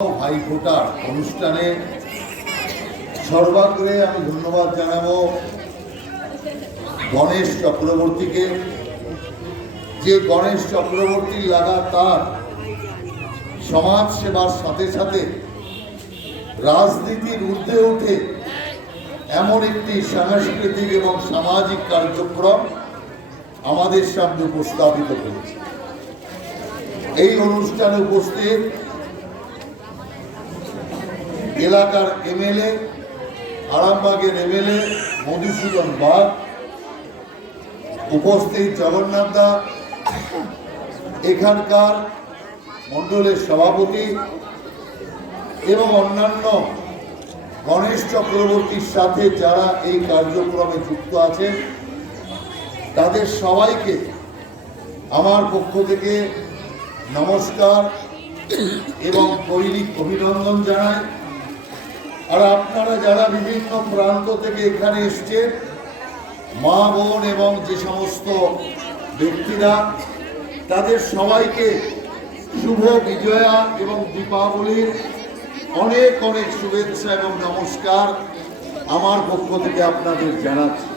ভাইফোঁটার অনুষ্ঠানে সর্বাগ্রে আমি ধন্যবাদ জানাবো গণেশ চক্রবর্তীকে, যে গণেশ চক্রবর্তী লাগাতার সমাজ সেবার সাথে সাথে রাজনীতির ঊর্ধ্বে উঠে এমন একটি সাংস্কৃতিক এবং সামাজিক কার্যক্রম আমাদের সামনে উপস্থাপিত করেছে। এই অনুষ্ঠানে উপস্থিত এলাকার এমএলএ, আরামবাগের এমএলএ মধুসূদন বাগ, উপস্থিত জগন্নাথ দা, এখানকার মণ্ডলের সভাপতি এবং অন্যান্য গণেশ চক্রবর্তীর সাথে যারা এই কার্যক্রমে যুক্ত আছেন, তাদের সবাইকে আমার পক্ষ থেকে নমস্কার এবং গৈরিক অভিনন্দন জানাই। আর আপনারা যারা বিভিন্ন প্রান্ত থেকে এখানে এসছেন, মা বোন এবং যে সমস্ত ব্যক্তিরা, তাদের সবাইকে শুভ বিজয়া এবং দীপাবলির অনেক অনেক শুভেচ্ছা এবং নমস্কার আমার পক্ষ থেকে আপনাদের জানাচ্ছি।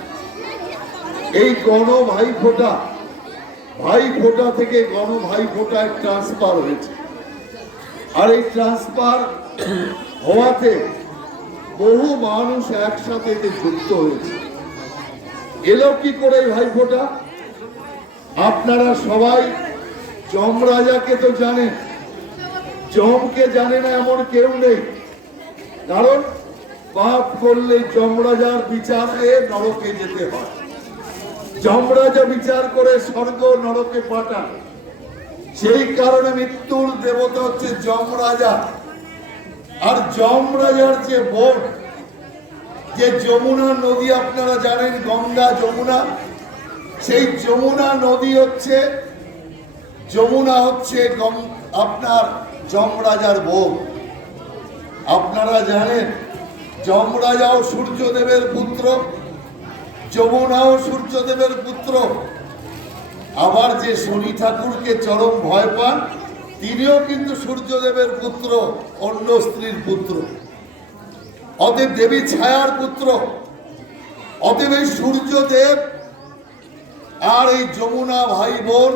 এই গণ ভাইফোঁটা থেকে গণ ভাইফোঁটায় ট্রান্সফার হয়েছে। আর এই ট্রান্সফার হওয়াতে বহু মানুষ একসাথে এতে যুক্ত হয়েছে। এলো কি করে ভাইফোঁটা? আপনারা সবাই যমরাজাকে তো জানেন, যমকে জানে না এমন কেউ নেই। কারণ পাপ করলে যমরাজার বিচারে নরকে যেতে হয়। যমরাজা বিচার করে স্বর্গ নরকে পাঠান। সেই কারণে মৃত্যুর দেবতা হচ্ছে যমরাজা। আর যমরাজার যে বোন, যে যমুনা নদী আপনারা জানেন, গঙ্গা যমুনা, সেই যমুনা নদী হচ্ছে আপনার যমরাজার বোন। আপনারা জানেন যমরাজাও সূর্যদেবের পুত্র, যমুনাও সূর্যদেবের পুত্র। আবার যে শনি ঠাকুরকে চরম ভয় পান, তিনিও কিন্তু সূর্যদেবের পুত্র, অন্য স্ত্রীর পুত্র, অতএব দেবী ছায়ার পুত্র। অতএব এই সূর্যদেব আর এই যমুনা ভাই বোন।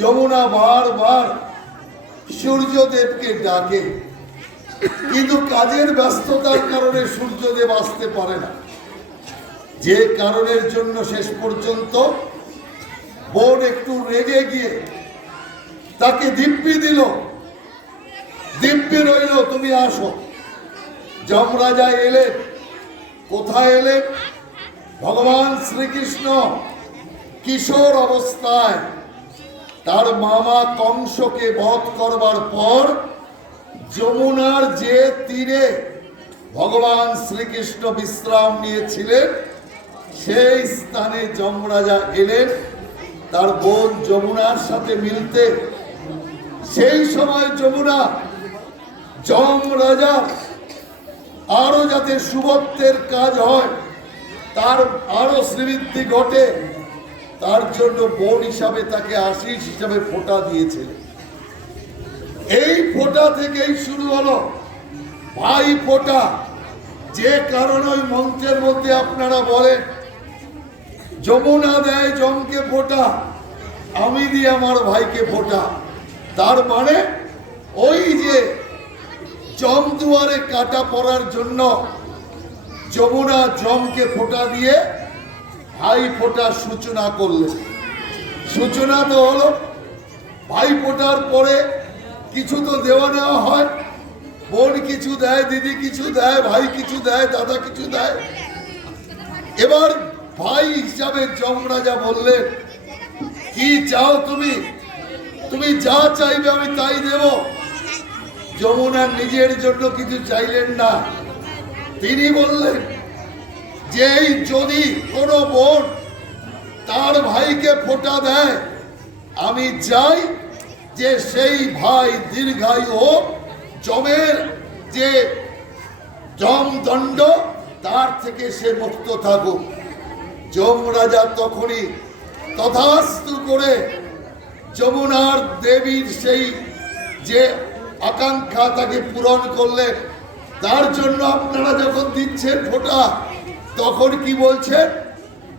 যমুনা বারবার সূর্যদেবকে ডাকে, কিন্তু কাজের ব্যস্ততার কারণে সূর্যদেব আসতে পারে না। যে কারণের জন্য শেষ পর্যন্ত বোন একটু রেগে গিয়ে তাকে দিব্যি দিল, দিব্যি রইল, তুমি আসো। যমরাজা এলেন। কোথায় এলেন? ভগবান শ্রীকৃষ্ণ কিশোর অবস্থায় তার মামা কংসকে বধ করবার পর যমুনার যে তীরে ভগবান শ্রীকৃষ্ণ বিশ্রাম নিয়েছিলেন, সেই স্থানে যমরাজা এলেন তার বোন যমুনার সাথে মিলতে। সেই সময় যমুনা যমরাজা আরো যাতে শুভত্বের কাজ হয়, তার আরো শ্রীবৃদ্ধি ঘটে, তার জন্য বোন হিসাবে তাকে আশীষ হিসাবে ফোঁটা দিয়েছিলেন। এই ফোঁটা থেকেই শুরু হলো ভাইফোঁটা। যে কারণে ওই মন্ত্রের মধ্যে আপনারা বলেন, যমুনা দেয় যমকে ফোঁটা, আমি দিই আমার ভাইকে ফোঁটা। তার মানে ওই যে যম দুয়ারে কাটা পড়ার জন্য যমুনা যমকে ফোঁটা দিয়ে ভাইফোঁটার সূচনা করলেন। সূচনা তো হলো, ভাইফোঁটার পরে কিছু তো দেওয়া নেওয়া হয়। বোন কিছু দেয়, দিদি কিছু দেয়, ভাই কিছু দেয়, দাদা কিছু দেয়। এবার ভাই হিসাবে যমরাজা বললেন, কি চাও তুমি? তুমি যা চাইবে আমি তাই দেব। যমুনা নিজের জন্য কিছু চাইলেন না। তিনি বললেন যে যদি কোনো বোন তার ভাইকে ফোঁটা দেয়, আমি চাই যে সেই ভাই দীর্ঘায়ু হোক, যমের যে যমদণ্ড তার থেকে সে মুক্ত থাকুক। যমরাজা তখনই তথাস্তু করে যমুনার দেবীর সেই যে আকাঙ্ক্ষা তাকে পূরণ করলে, তার জন্য আপনারা যখন দিচ্ছেন ফোঁটা, তখন কি বলছেন?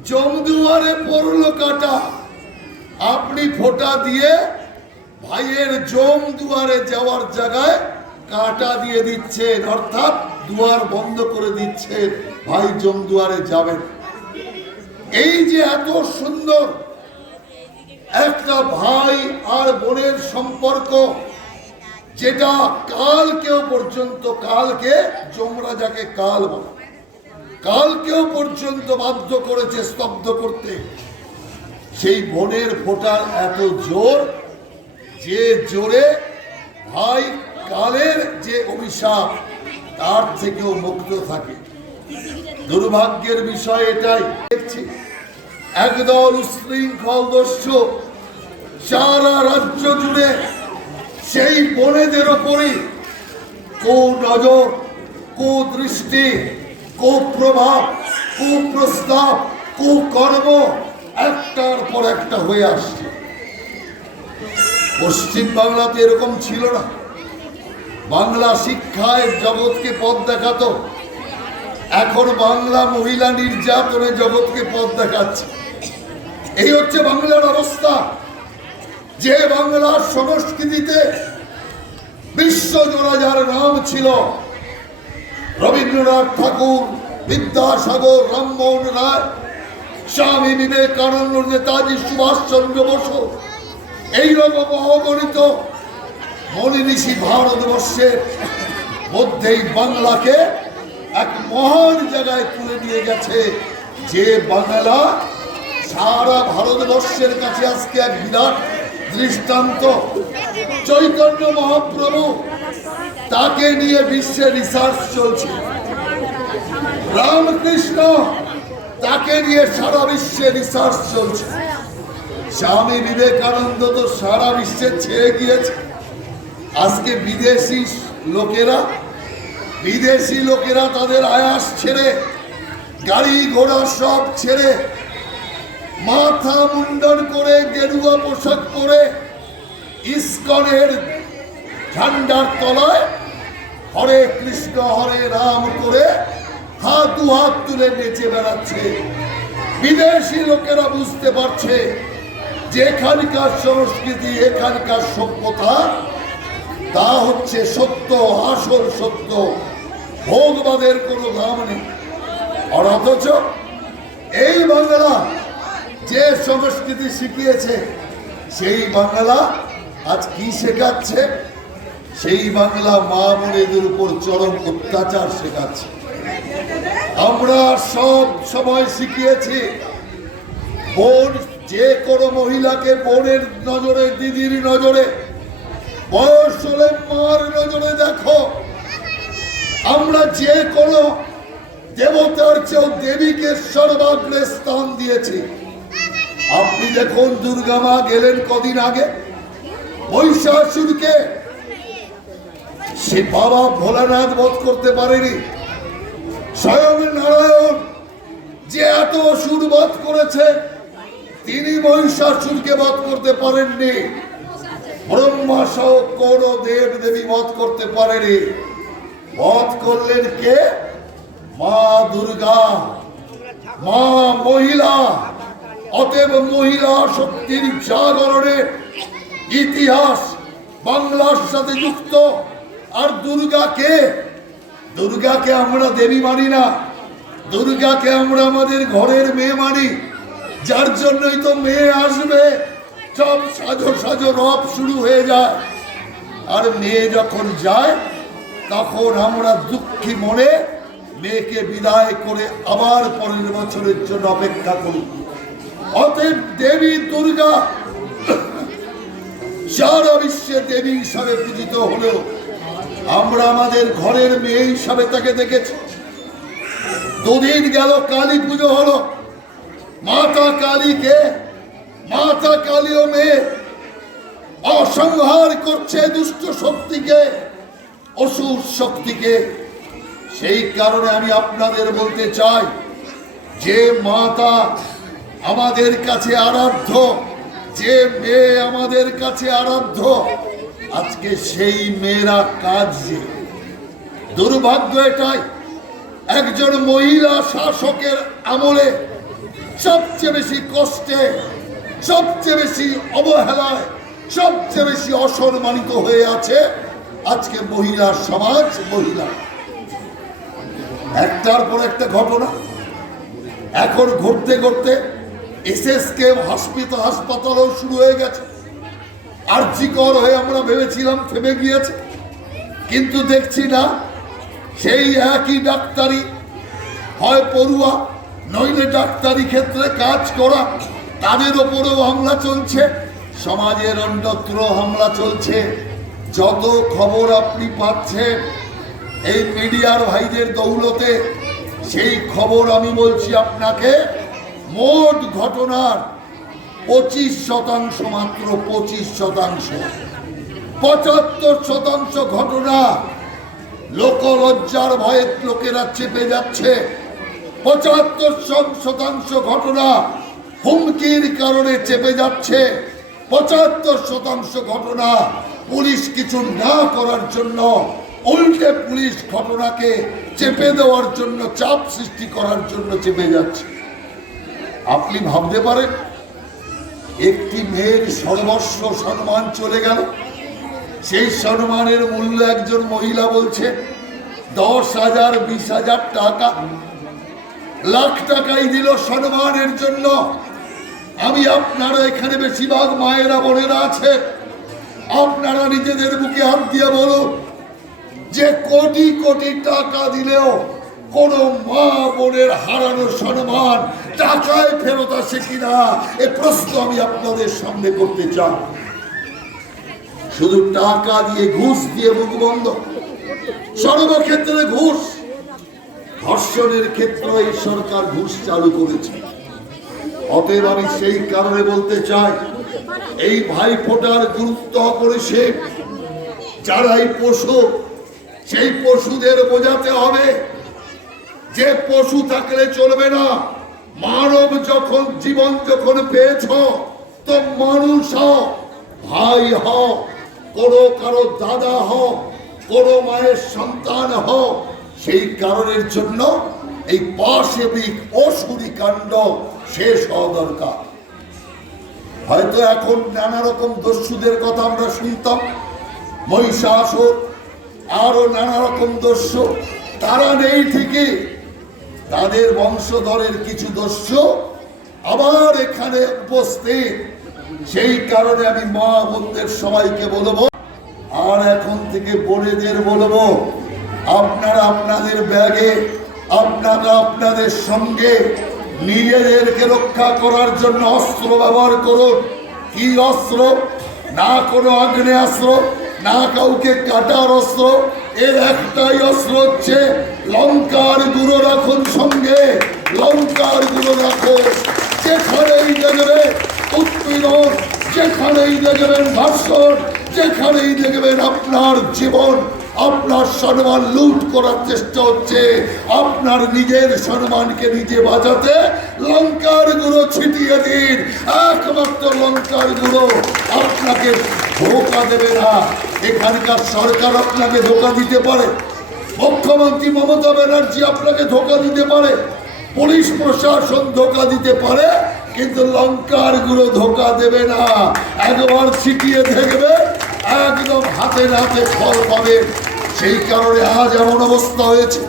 জমদুয়ারে পড়লো কাটা। আপনি ফোঁটা দিয়ে ভাইয়ের জমদুয়ারে যাওয়ার জায়গায় কাটা দিয়ে দিচ্ছেন, অর্থাৎ দুয়ার বন্ধ করে দিচ্ছেন, ভাই জমদুয়ারে যাবেন। এই যে এত সুন্দর একটা ভাই আর বোনের সম্পর্ক, যেটা কালকেও পর্যন্ত, কালকে যমরাজাকে কাল বলে, কালকেও পর্যন্ত বাধ্য করেছে স্তব্ধ করতে, সেই বোনের ফোঁটার এত জোর, যে জোরে ভাই কালের যে অভিশাপ তার থেকেও মুক্ত থাকে। দুর্ভাগ্যের বিষয় এটাই, দেখছি একদল উশৃঙ্খল দস্যু সারা রাজ্য জুড়ে সেই বোনেদের ওপরই কুনজর, কুদৃষ্টি, কুপ্রভাব, কুপ্রস্তাব, কুকর্ম একটার পর একটা হয়ে আসছে। পশ্চিম বাংলাতে এরকম ছিল না। বাংলা শিক্ষায় জগৎকে পথ দেখাতো, এখন বাংলা মহিলা নির্যাতনে জগৎকে পথ দেখাচ্ছে। এই হচ্ছে বাংলার অবস্থা। যে বাংলার সংস্কৃতিতে বিশ্বজোড়া যার নাম ছিল, রবীন্দ্রনাথ ঠাকুর, বিদ্যাসাগর, রামমোহন রায়, স্বামী বিবেকানন্দ, নেতাজি সুভাষচন্দ্র বসু, এইরকম অগণিত মনীষী ভারতবর্ষের মধ্যেই বাংলাকে এক মহান জায়গায় তুলে নিয়ে গেছে। যে বাংলা সারা ভারতবর্ষের কাছে আজকে এক বিরাট দৃষ্টান্ত। চৈতন্য মহাপ্রভু, তাকে নিয়ে বিশ্বে রিসার্চ চলছে। রামকৃষ্ণ, তাকে নিয়ে সারা বিশ্বে রিসার্চ চলছে। স্বামী বিবেকানন্দ তো সারা বিশ্বে ছেড়ে গিয়েছে। আজকে বিদেশি লোকেরা তাদের আয়াস ছেড়ে, গাড়ি ঘোড়া সব ছেড়ে, মাথা মুন্ডন করে, গেরুয়া পোশাক পরে, ইস্কনের ঝান্ডার তলায় হরে কৃষ্ণ হরে রাম করে দু হাত তুলে নেচে বেড়াচ্ছে। বিদেশি লোকেরা বুঝতে পারছে যে এখানকার সংস্কৃতি, এখানকার সভ্যতা, তা হচ্ছে সত্য, আসল সত্য, ভোগবাদের কোনো দাম নেই। আর অথচ এই বাংলা যে সংস্কৃতি শিখিয়েছে, সেই বাংলা আজ কি শেখাচ্ছে? সেই বাংলা মা বোনেদের উপর চরম অত্যাচার শেখাচ্ছে। আমরা সব সময় শিখিয়েছি বোন, যে কোনো মহিলাকে বোনের নজরে, দিদির নজরে, বয়স হলে মার নজরে দেখো। আমরা যে কোনো দেবতার চেয়েও দেবীকে সর্বাগ্রে স্থান দিয়েছি। আপনি দেখুন, দুর্গা মা গেলেন কদিন আগে, মহিষাসুরকে সে বাবা ভোলানাথ বধ করতে পারেনি। স্বয়ং নারায়ণ যে এত অসুর বধ করেছে, তিনি মহিষাসুরকে বধ করতে পারেননি। ব্রহ্মা সহ কোন দেব দেবী বধ করতে পারেনি। বধ করলেন কে? মা দুর্গা, মা মহিলা। অতএব মহিলা শক্তির জাগরণের ইতিহাস বাংলার সাথে যুক্ত। আর দুর্গাকে, দুর্গাকে আমরা দেবী মানি না, দুর্গাকে আমরা আমাদের ঘরের মেয়ে মানি। যার জন্যই তো মেয়ে আসবে সব সাজো সাজো রব শুরু হয়ে যায়। আর মেয়ে যখন যায়, তখন আমরা দুঃখী মনে মেয়েকে বিদায় করে আবার পরের বছরের জন্য অপেক্ষা করি। অতএব দেবী দুর্গা সারা বিশ্বে দেবী হিসাবে পূজিত হলেও আমরা আমাদের ঘরের মেয়ে হিসাবে তাকে দেখেছি। দুদিন গেল কালী পুজো হলো। মাতা কালীকে, মাতা কালীও মেয়ে, অসংহার করছে দুষ্ট শক্তিকে, অসুর শক্তিকে। সেই কারণে আমি আপনাদের বলতে চাই, যে মাতা আমাদের কাছে আরাধ্য, যে মেয়ে আমাদের কাছে আরাধ্য, আজকে সেই মেয়েরা কাজ যে দুর্ভাগ্য এটাই, একজন মহিলা শাসকের আমলে সবচেয়ে বেশি কষ্টে, সবচেয়ে বেশি অবহেলায়, সবচেয়ে বেশি অসম্মানিত হয়ে আছে আজকে মহিলা সমাজ। মহিলা একটার পর একটা ঘটনা এখন ঘটতে ঘটতে এসএসকে হাসপাতালও শুরু হয়ে গেছে। আরজিকর হয়ে আমরা ভেবেছিলাম থেমে গিয়েছে, কিন্তু দেখছি না, সেই একই ডাক্তারি, হয় পড়ুয়া নইলে ডাক্তারি ক্ষেত্রে কাজ করা, তাদের ওপরেও হামলা চলছে, সমাজের অন্যত্র হামলা চলছে। যত খবর আপনি পাচ্ছেন এই মিডিয়ার ভাইদের দৌলতে, সেই খবর আমি বলছি আপনাকে, মোট ঘটনার 25% মাত্র 25%, 75% ঘটনা লোকলজ্জার ভয়ে লোকেরা চেপে যাচ্ছে, 75% ঘটনা হুমকির কারণে চেপে যাচ্ছে, 75% ঘটনা পুলিশ কিছু না করার জন্য, উল্টে পুলিশ ঘটনাকে চেপে দেওয়ার জন্য, চাপ সৃষ্টি করার জন্য চেপে যাচ্ছে। আপনি ভাবতে পারেন একটি মেয়ের সর্বস্ব সম্মান চলে গেল, সেই সম্মানের মূল্য একজন মহিলা বলছে 10,000 20,000 টাকা, লাখ টাকাই দিল সম্মানের জন্য। আমি আপনারা এখানে বেশিরভাগ মায়েরা বোনেরা আছে, আপনারা নিজেদের বুকে হাত দিয়ে বলুন যে কোটি কোটি টাকা দিলেও কোন মা বোনের হারানো সম্মান টাকায় ফেরত আসে কিনা, এ প্রশ্ন আমি আপনাদের সামনে করতে চাই। শুধু টাকা দিয়ে, ঘুষ দিয়ে মুখ বন্ধ, সর্বক্ষেত্রে ঘুষ। ধর্ষণের ক্ষেত্রে এই সরকার ঘুষ চালু করেছে। অতএব আমি সেই কারণে বলতে চাই, এই ভাইফোঁটার গুরুত্ব অপরিসীম। যারাই পশু, সেই পশুদের বোঝাতে হবে যে পশু থাকলে চলবে না। মানব যখন জীবন যখন পেয়েছ, তো মানুষ হও, ভাই হও, কোনো কারো দাদা হও, কোনো মায়ের সন্তান হও। সেই কারণের জন্য এই পাশবিক অসুরি কাণ্ড শেষ হওয়া দরকার। হয়তো এখন নানা রকম দস্যুদের কথা আমরা শুনতাম, মহিষাসুর, আরো নানা রকম দস্যু, তারা নেই ঠিকই, তাদের বংশধরের কিছু দস্যু আবার এখানে উপস্থিত। সেই কারণে আমি মা বোনদের সবাইকে বলবো, আর এখন থেকে বোনেদের বলবো, আপনারা আপনাদের ব্যাগে, আপনারা আপনাদের সঙ্গে নিজেদেরকে রক্ষা করার জন্য অস্ত্র ব্যবহার করুন। কি অস্ত্র? না কোনো আগ্নেয়াস্ত্র, না কাউকে কাটার অস্ত্র, এর একটাই অস্ত্র হচ্ছে লঙ্কার গুঁড়ো রাখুন সঙ্গে, লঙ্কার গুঁড়ো রাখুন। যেখানেই দেখবে উৎপীড়ন, যেখানেই দেখবেন ধর্ষণ, যেখানেই দেখবেন আপনার জীবন, আপনার সম্মান লুট করার চেষ্টা হচ্ছে, আপনার নিজের সম্মানকে নিজে বাঁচাতে লঙ্কার গুঁড়ো ছিটিয়ে দিন। একমাত্র লঙ্কার গুঁড়ো আপনাকে ধোঁকা দেবে না। এখানকার সরকার আপনাকে ধোঁকা দিতে পারে, মুখ্যমন্ত্রী মমতা ব্যানার্জি আপনাকে ধোঁকা দিতে পারে, পুলিশ প্রশাসন ধোঁকা দিতে পারে, কিন্তু লঙ্কার গুঁড়ো ধোঁকা দেবে না। একবার ছিটিয়ে দেখবে, একদম হাতে নাতে ফল পাবে। সেই কারণে আজ এমন অবস্থা হয়েছে,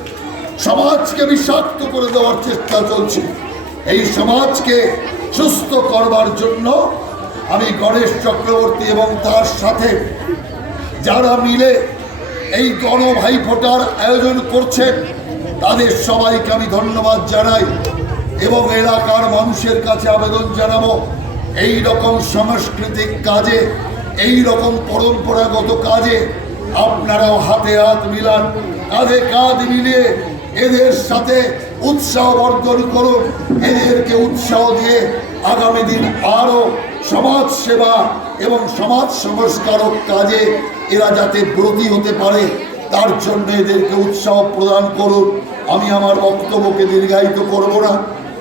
সমাজকে বিষাক্ত করে দেওয়ার চেষ্টা চলছে। এই সমাজকে সুস্থ করবার জন্য আমি গণেশ চক্রবর্তী এবং তার সাথে যারা মিলে এই গণ ভাইফোঁটার আয়োজন করছেন, তাদের সবাইকে আমি ধন্যবাদ জানাই এবং এলাকার মানুষের কাছে আবেদন জানাবো, এই রকম সাংস্কৃতিক কাজে, এই রকম পরম্পরাগত কাজে আপনারাও হাতে হাত মিলান, কাঁধে কাঁধ মিলিয়ে এদের সাথে উৎসাহ বর্ধন করুন। এদেরকে উৎসাহ দিয়ে আগামী দিন আরো সমাজ সেবা এবং সমাজ সংস্কারক কাজে এরা যাতে ব্রতী হতে পারে, তার জন্য এদেরকে উৎসাহ প্রদান করুন। আমি আমার বক্তব্যকে দীর্ঘায়িত করব না,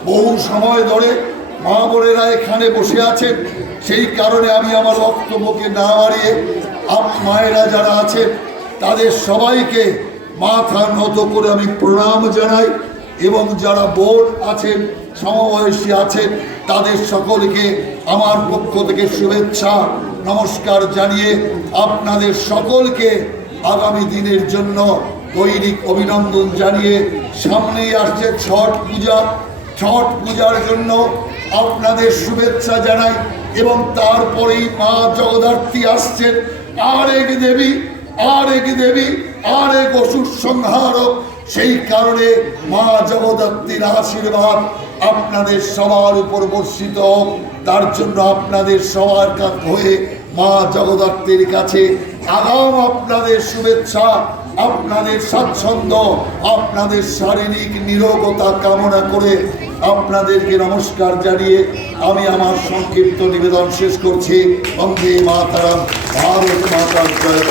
বহু সময় ধরে মা বোনেরা এখানে বসে আছেন, সেই কারণে আমি আমার বক্তব্যকে না বাড়িয়ে মায়েরা যারা আছেন তাদের সবাইকে মাথা নত করে আমি প্রণাম জানাই, এবং যারা বোন আছেন সমবয়সী আছেন তাদের সকলকে আমার পক্ষ থেকে শুভেচ্ছা নমস্কার জানিয়ে আপনাদের সকলকে আগামী দিনের জন্য দৈনিক অভিনন্দন জানিয়ে সামনেই আসছে ছট পূজা। ছট পূজার জন্য আপনাদের শুভেচ্ছা জানাই, এবং তারপরেই মা জগদ্ধাত্রী আসছেন, আর এক দেবী, আর এক দেবী, আর এক অসুর সংহারক। সেই কারণে মা জগদ্ধাত্রীর আশীর্বাদ আপনাদের সবার উপর বর্ষিত হোক, তার জন্য আপনাদের সবার হয়ে মা জগদ্ধাত্রীর কাছে আগাম আপনাদের শুভেচ্ছা, আপনাদের স্বাচ্ছন্দ্য, আপনাদের শারীরিক নিরোগতা কামনা করে আপনাদেরকে নমস্কার জানিয়ে আমি আমার সংক্ষিপ্ত নিবেদন শেষ করছি। বন্দে মাতরম, ভারত মাতার জয়।